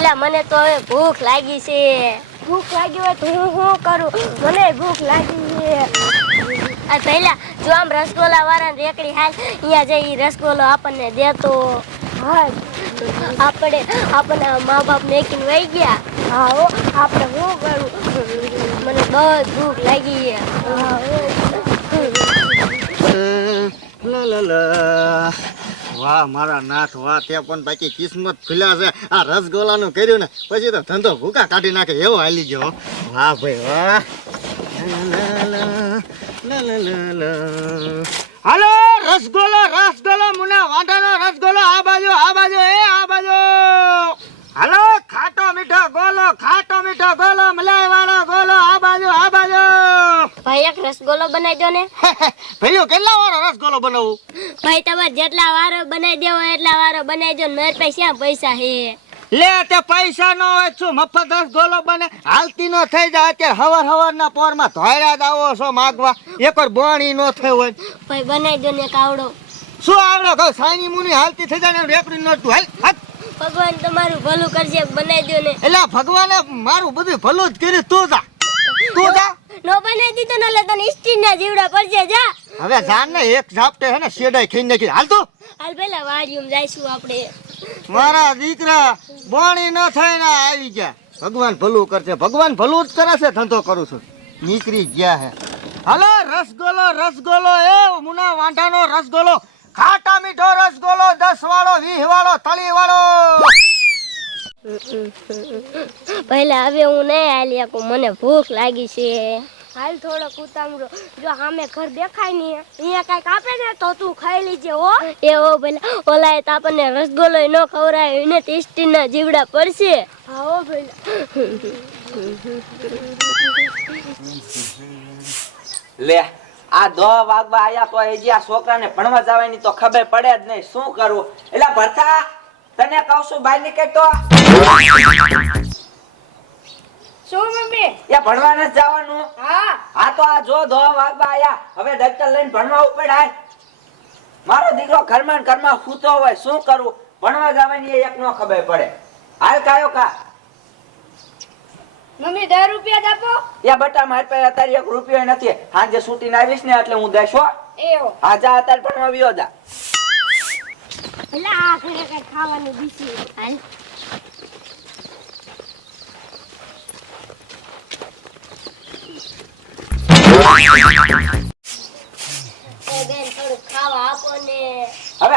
પહેલા મને તો હવે ભૂખ લાગી છે. ભૂખ લાગી હોય તો હું શું કરું? મને ભૂખ લાગી છે. પહેલા જો આમ રસગોલા વાળા રેકડી હાલ, અહીંયા જઈ રસગોલો આપણને દેતો. આપણે આપણા મા બાપ મેકીને વહી ગયા. હા આપણે શું કરું? મને બહુ ભૂખ લાગી છે. લા લા લા. વાહ, મારા નાથ, વાહ તે પણ બાકી કિસ્મત ખુલ્યા છે. આ રસગોલાનું કર્યું ને, પછી તો ધંધો ભૂકા કાઢી નાખે, એવો હાલી ગયો. વાહ ભાઈ, વાહ. હાલો, રસગોલો રસગોલો, મુના વાંઢાનો રસગોલો, આ બાજુ આ બાજુ, એ આ બાજુ. હાલો, ખાટો મીઠો ગોલો, ખાટો મીઠો ગોલો મલાઈ વાળો ગોલો આ બાજુ આ બાજુ ભાઈ એક રસગોલો બનાવી દો ને. ભઈઓ કેટલા વાળો રસગોલો બનાવું? ભાઈ તમારે જેટલા વારો બનાવી દેવો એટલા વારો બનાવી દો ને મારી પાસે પૈસા હે? લે તે પૈસા નો હોય છું મફત રસગોલો બને? હાલતી નો થઈ જાય અત્યારે હવાર હવાર ના પોરમાં ધોયરા જ આવો છો માગવા. એક વાર બણી નો થઈ હોય. ભાઈ બનાવી દો ને કાવડો શું આવડો? કહો સાઈની મુની હાલતી થઈ જાય ને રેપરી નો તું હાલ. ભગવાન તમારું ભલું કરશે બનાવી દો ને. એટલે ભગવાને મારું બધું ભલું જ કર્યું તું જા. તું જા. નો બનાવી દીધો ને એટલે તને સ્ટીન ના જીવડા પડશે જા. હવે જાન ને એક ઝાપટે હે ને શેડાઈ ખાઈ નાખી. હાલ તું. હાલ પેલા વાડીમાં જઈશું આપણે. મારા દીકરા બણી ન થાય આવી ગયા. ભગવાન ભલું કરશે. ભગવાન ભલું જ કરે છે ધંધો કરું છું. નીકળી ગયા હે. હાલો રસગોલો રસગોલો એ મુના વાંઢાનો રસગોલો. ખાટા મીઠો રસગોલો દસ વાળો વીસ વાળો તળી વાળો પહેલા હવે હું નહીં હાલી શકું મને ભૂખ લાગી છે. હાલ થોડો કુતામરો જો સામે ઘર દેખાય નહીં અહીંયા કાંઈક આપે ને તો તું ખાઈ લેજે હો. એવો પેલા ઓલા એ તો આપણને રસગોલો ન ખવરાય એને ટેસ્ટી ના જીવડા પડશે. હા હો પેલા લે આ દો વાગવા આયા તો હજી આ છોકરાને ભણવા જવાની તો ખબર પડે જ નહીં. શું કરવું? એટલે ભરથા તને કહું છું બહાર નીકળ તો. શું મમ્મી? એ ભણવા નથી જવાનું. હા. આ તો આ જો દો વાગવા આયા. હવે ડક્ટર લઈને ભણવા ઉપડાય મારો દીકરો ઘરમાં ઘરમાં સૂતો હોય શું કરું? ભણવા જવાની એક નો ખબર પડે. હાલ કાયો કા? મમ્મી દસ રૂપિયા આપો. યા બટા માર પાસે અત્યારે એક રૂપિયો નથી. સાંજે છૂટીને આવીશ ને એટલે હું દેશો એવો. હાજા અત્યારે ભણવા વિયો જા. એટલે આ ઘરે કઈ ખાવાનું બીસી હાલ. એ બેન થોડું ખાવા આપો ને હવે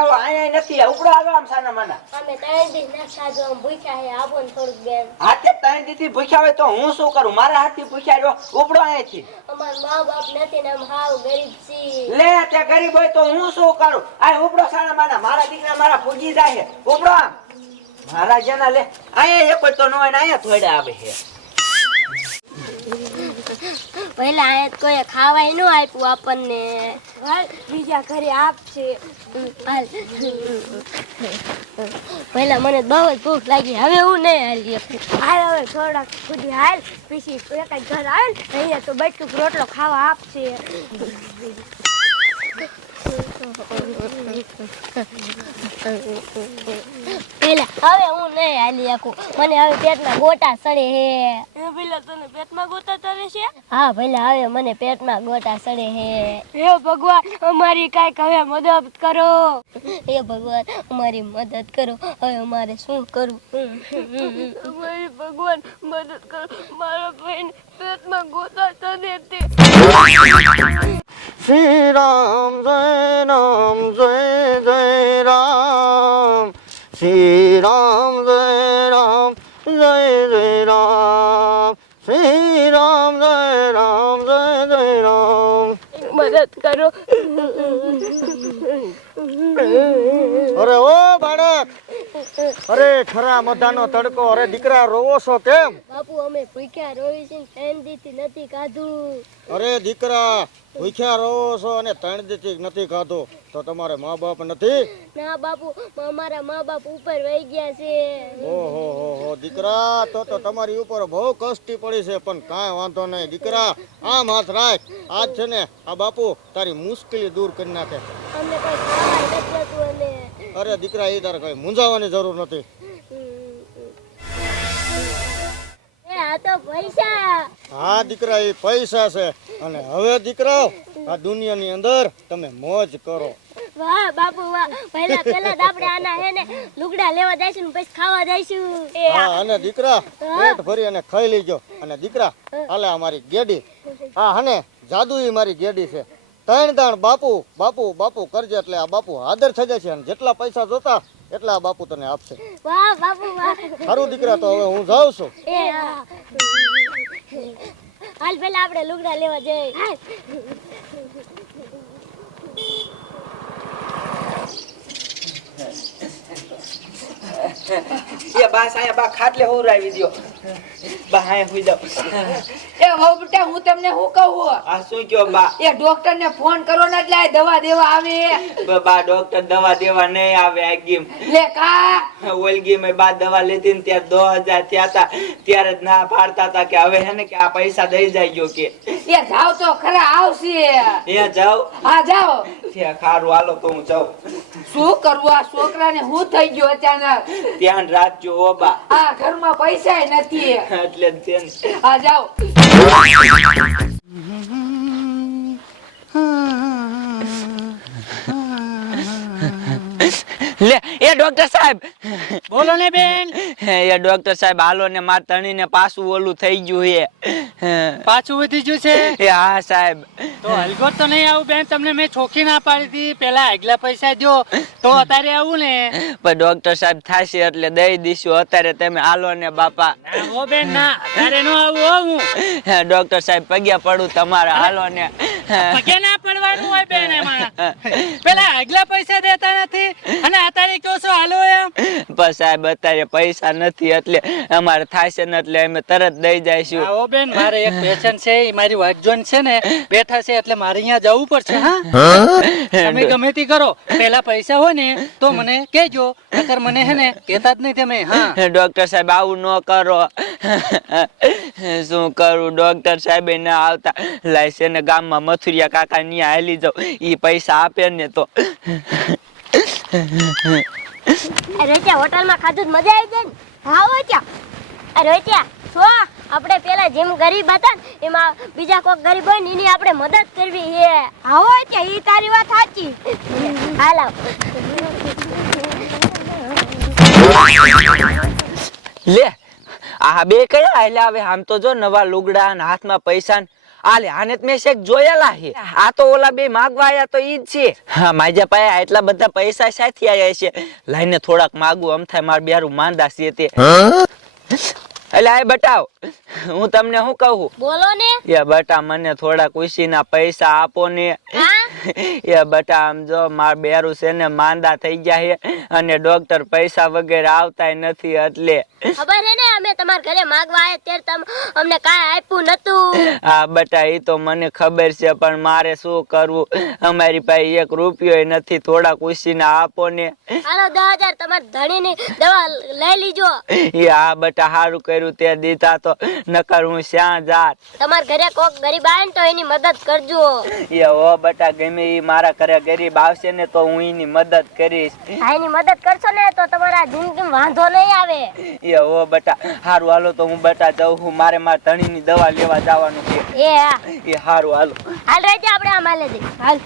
હું હું અહીંયા નથી ઉપડો આવ્યો આમ સાના માના. અમે ત્રણ દિન ના સાજો ભૂખ્યા હે આપો ને થોડુંક બેન. હાથે ત્રણ દીથી ભૂખ્યા હોય તો હું શું કરું? મારા હાથથી ભૂખ્યા રહ્યો ઉપડો અહીંયાથી અમાર મા બાપ નથી ને આમ હાવ ગરીબ છી લે તે ગરીબ હોય તો હું શું કરું? આ ઉપડો સાના માના મારા દીકરા મારા પૂજી જાય ઉપડો આમ. મારા જેના લે અહીંયા એક તો ન હોય ને અહીંયા થોડા આવે છે. પહેલા આ કોઈ ખાવાય ન આપ્યું આપણને. હાલ બીજા ઘરે આપશે પહેલા મને બહુ જ ભૂખ લાગી હવે હું નહીં હાલી હાલ હવે થોડાક સુધી હાલ પછી એક ઘર આવે ને અહીંયા તો બેઠું રોટલો ખાવા આપશે. પેલા હવે હું નહીં હાલી આખું મને હવે પેટમાં ગોટા સડે હે. પેલા તને પેટમાં ગોટા ચડે છે? હા પેલા હવે મને પેટમાં ગોટા સડે હે. હે ભગવાન અમારી કાંઈક હવે મદદ કરો. હે ભગવાન અમારી મદદ કરો. હવે અમારે શું કરવું? અમારી ભગવાન મદદ કરો. મારા ભાઈને પેટમાં ગોટા ચડે તે શ્રી રામ જય રામ જય જય રામ. શ્રી રામ જય રામ જય જય રામ. શ્રી રામ જય રામ જય જય રામ. મદદ કરો. અરે ઓ બાળક. અરે ખરા મધાનો તડકો અરે દીકરા રોવો છો કેમ? બાપુ અમે ભૂખ્યા રોવી છે ત્રણ દીથી નથી ખાધું. અરે દીકરા ભૂખ્યા રોવો છો અને ત્રણ દીથી નથી ખાધું તો તમારે મા બાપ નથી? ના બાપુ અમારા મા બાપ ઉપર વહી ગયા છે. ઓહો હો હો દીકરા તો તો તમારી ઉપર બહુ કષ્ટી પડી છે પણ કાંઈ વાંધો નહીં. દીકરા આમ હાથ રાખ. આજ છે ને આ બાપુ તારી મુશ્કેલી દૂર કરી નાખે. અમને કોઈ ખાવા નથી અરે દીકરા એ તારે કઈ મૂંઝાવાની જરૂર નથી. હા દીકરા એ પૈસા છે. અને હવે દીકરાઓ આ દુનિયાની અંદર તમે મોજ કરો. વાહ બાપુ વાહ. પહેલા પહેલા આપણે આના હે ને લુગડા લેવા જઈશું ને પછી ખાવા જઈશું. હા અને દીકરા પેટ ભરી અને ખાઈ લેજો. અને દીકરા હાલે અમારી ગેડી. હા હને જાદુ મારી ગેડી છે. ત્રણ દાણ બાપુ બાપુ બાપુ કરજે એટલે આ બાપુ હાજર થઈ જશે અને જેટલા પૈસા જોતા એટલા આ બાપુ તને આપશે. વાહ બાપુ વાહ. સારું દીકરા તો હવે હું જાઉં છું. એ હાલ પહેલા આપણે લુગડા લેવા જઈએ. એ બા સાયા બા ખાટલે હુરાવી દ્યો. બા હાય હુઈ જાવ. એ વહુ બેટા હું તમને શું કહું? આ શું કયો બા? એ ડોક્ટર ને ફોન કરો ને એટલે દવા દેવા આવે. બા ડોક્ટર દવા દેવા નહીં આવે આ ગીમ. લે કા? ઓલગી મેં બા દવા લીધી ને ત્યારે દો હજાર થયા હતા ત્યારે જ ના પાડતા હતા કે હવે હે ને કે આ પૈસા દઈ જાય કે. એ જાવ તો ખરા આવશે. એ જાવ. હા જાવ. ત્યાં ખારું હાલો તો હું જાઉં. શું કરવું આ છોકરાને હું થઈ ગયો અચાનક? ધ્યાન રાખજો ઓ બા. આ ઘરમાં પૈસા નથી. એટલે આ જાઓ. લે એ ડોક્ટર સાહેબ. બોલો ને બેન. એ ડોક્ટર સાહેબ હાલો ને માર તણીને પાછું ઓલું થઈ ગયું છે પાછું વધી ગયું છે? એ હા સાહેબ. તો હલગો તો નહીં આવું બેન તમને મેં ચોખ્ખી ના પાડી હતી. પેલા આગલા પૈસા દો તો અત્યારે આવું ને. પણ ડોક્ટર સાહેબ થાશે એટલે દઈ દઈશું. અત્યારે તમે હાલો ને બાપા. ના, હો બેન ના. અત્યારે નો આવું હો હું. ડોક્ટર સાહેબ પગ્યા પડું તમારા હાલો ને. પગે ના પડવાનું હોય બેન એમાં પેલા આગલા પૈસા દેતા નથી અને અત્યારે કયો છો હાલો એમ. બસ સાહેબ અત્યારે પૈસા નથી એટલે અમારે થાશે ને એટલે અમે તરત દઈ જઈશું. આવો બેન મારે એક પેશન્ટ છે એ મારી જોન છે ને બેઠા છે એટલે મારે અહીંયા જવું પડશે હા? તમે ગમે તે કરો. પેલા પૈસા હોય ને તો મને કહેજો. નકર મને હે ને કહેતા જ નહીં તમે હા. ડોક્ટર સાહેબ આવું ન કરો. શું કરું? ડોક્ટર સાહેબ એને આવતા ને ગામમાં મથુરિયા કાકા ની હાલી જાવ ઈ પૈસા આપે ને તો. અરે ત્યાં હોટલમાં ખાધું મજા આવી જાય ને. હા હો ત્યાં. સો આપણે પેલા જેમ ગરીબ હતા ને એમાં બીજા કોઈક ગરીબ હોય ને એની આપણે મદદ કરવી એ આવો ત્યાં એ તારી વાત સાચી. હાલો લે. આ બે કયા? એટલે હવે આમ તો જો નવા લુગડા ને હાથમાં પૈસા આલે આને મેં શેક જોયેલા છે આ તો ઓલા બે માગવા આયા તો ઈ જ છે. હા માજા પાયા એટલા બધા પૈસા સાથી આયા છે લાઈને થોડાક માગું આમ થાય માર બેરું માંદા છે તે. એટલે આ બટાવ હું તમને શું કહું? બોલો ને. એ બટા મને થોડા ખુશીના પૈસા આપો ને. હા એ બટા આમ જો માર બેરું છે ને માંદા થઈ ગયા છે અને ડોક્ટર પૈસા વગેરે આવતાય નથી એટલે. ખબર હે ને અમે તમાર ઘરે માંગવા આવ્યા ત્યારે તમ અમને કાંઈ આપ્યું નતું હા બટા એ તો મને ખબર છે પણ મારે શું કરવું? અમારી પાસે એક રૂપિયો નથી થોડા કુશીના આપો ને. હાલો દસ હજાર તમારા ધણીની દવા લઈ લીજો. એ હા બટા સારું કર્યું તે દીધા તો. નકર હું શ્યાં જાત? તમારા ઘરે કોક ગરીબ આવે ને તો એની મદદ કરજો. એ હો બટા ગમે એ મારા ઘરે ગરીબ આવશે ને તો હું એની મદદ કરીશ. એની મદદ કરશો ને તો તમારા જિંદગી વાંધો નહીં આવે. એ હો બટા હારું હાલો તો હું બટા જાઉં હું મારે મારા ધણીની દવા લેવા જવાનું છે. એ હા. એ હારું હાલો. હાલ રહેજે આપણે આ માલે જઈએ હાલ.